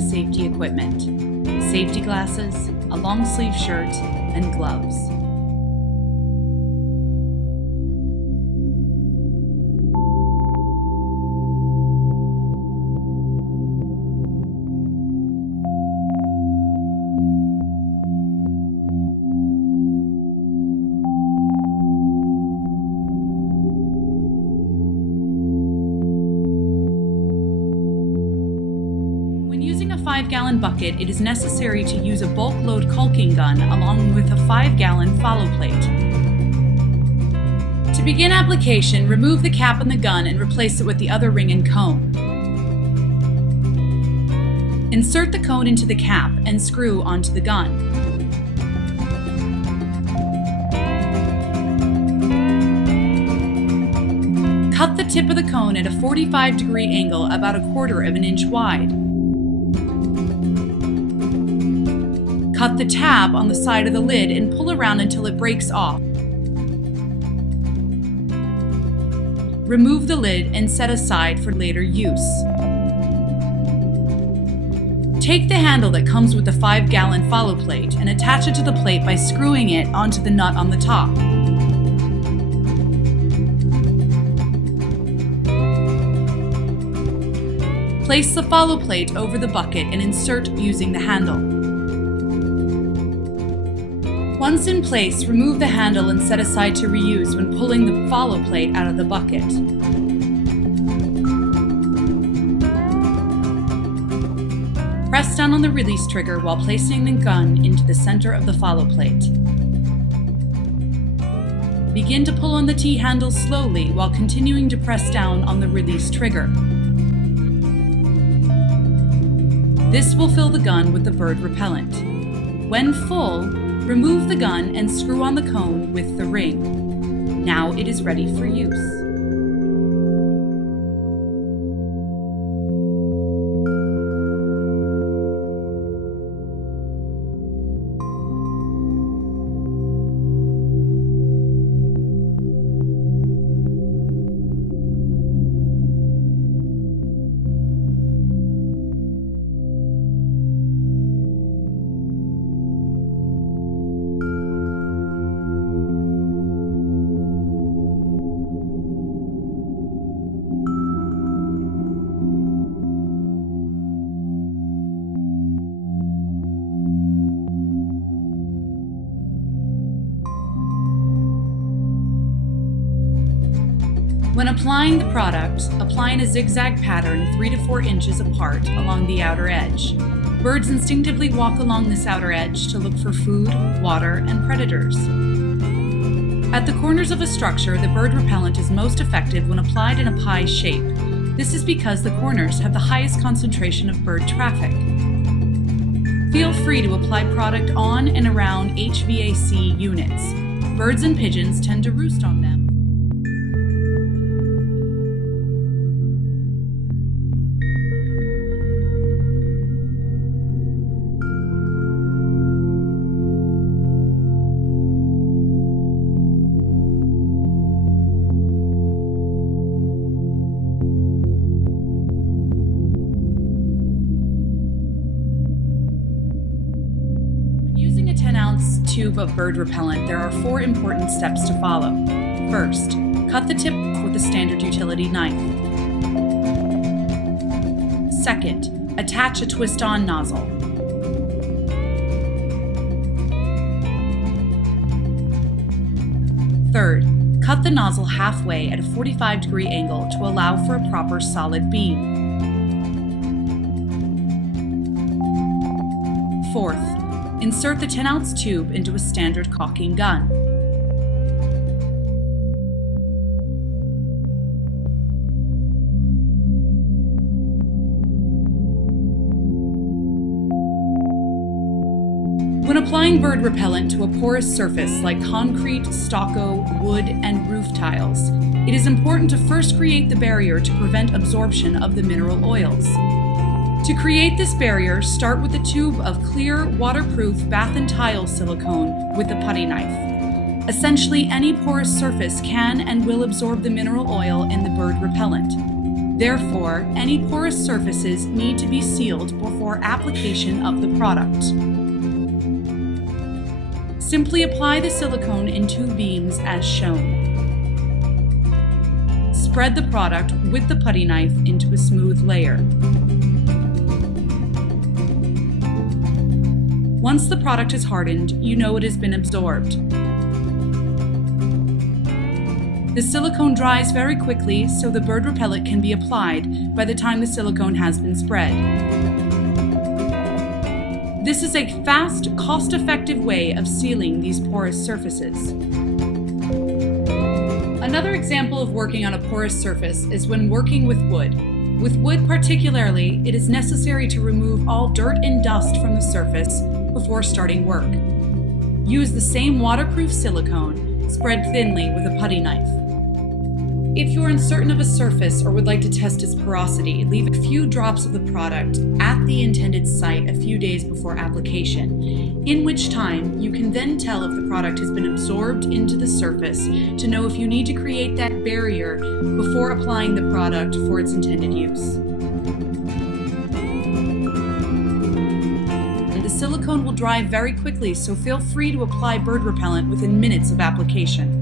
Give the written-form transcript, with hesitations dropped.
birding safety equipment: safety glasses, a long sleeve shirt, and gloves. When using a 5-gallon bucket, it is necessary to use a bulk load caulking gun along with a 5-gallon follow plate. To begin application, remove the cap on the gun and replace it with the other ring and cone. Insert the cone into the cap and screw onto the gun. Cut the tip of the cone at a 45-degree angle about 1/4 inch wide. Cut the tab on the side of the lid and pull around until it breaks off. Remove the lid and set aside for later use. Take the handle that comes with the 5-gallon follow plate and attach it to the plate by screwing it onto the nut on the top. Place the follow plate over the bucket and insert using the handle. Once in place, remove the handle and set aside to reuse when pulling the follow plate out of the bucket. Press down on the release trigger while placing the gun into the center of the follow plate. Begin to pull on the T-handle slowly while continuing to press down on the release trigger. This will fill the gun with the bird repellent. When full, remove the gun and screw on the cone with the ring. Now it is ready for use. When applying the product, apply in a zigzag pattern 3 to 4 inches apart along the outer edge. Birds instinctively walk along this outer edge to look for food, water, and predators. At the corners of a structure, the bird repellent is most effective when applied in a pie shape. This is because the corners have the highest concentration of bird traffic. Feel free to apply product on and around HVAC units. Birds and pigeons tend to roost on them. Using a 10-ounce tube of bird repellent, there are 4 important steps to follow. First, cut the tip with a standard utility knife. Second, attach a twist-on nozzle. Third, cut the nozzle halfway at a 45-degree angle to allow for a proper solid beam. Fourth, insert the 10-ounce tube into a standard caulking gun. When applying bird repellent to a porous surface like concrete, stucco, wood, and roof tiles, it is important to first create the barrier to prevent absorption of the mineral oils. To create this barrier, start with a tube of clear, waterproof bath and tile silicone with a putty knife. Essentially, any porous surface can and will absorb the mineral oil and the bird repellent. Therefore, any porous surfaces need to be sealed before application of the product. Simply apply the silicone in 2 beams as shown. Spread the product with the putty knife into a smooth layer. Once the product is hardened, you know it has been absorbed. The silicone dries very quickly, so the bird repellent can be applied by the time the silicone has been spread. This is a fast, cost-effective way of sealing these porous surfaces. Another example of working on a porous surface is when working with wood. With wood particularly, it is necessary to remove all dirt and dust from the surface before starting work. Use the same waterproof silicone, spread thinly with a putty knife. If you are uncertain of a surface or would like to test its porosity, leave a few drops of the product at the intended site a few days before application, in which time you can then tell if the product has been absorbed into the surface to know if you need to create that barrier before applying the product for its intended use. The silicone will dry very quickly, so feel free to apply bird repellent within minutes of application.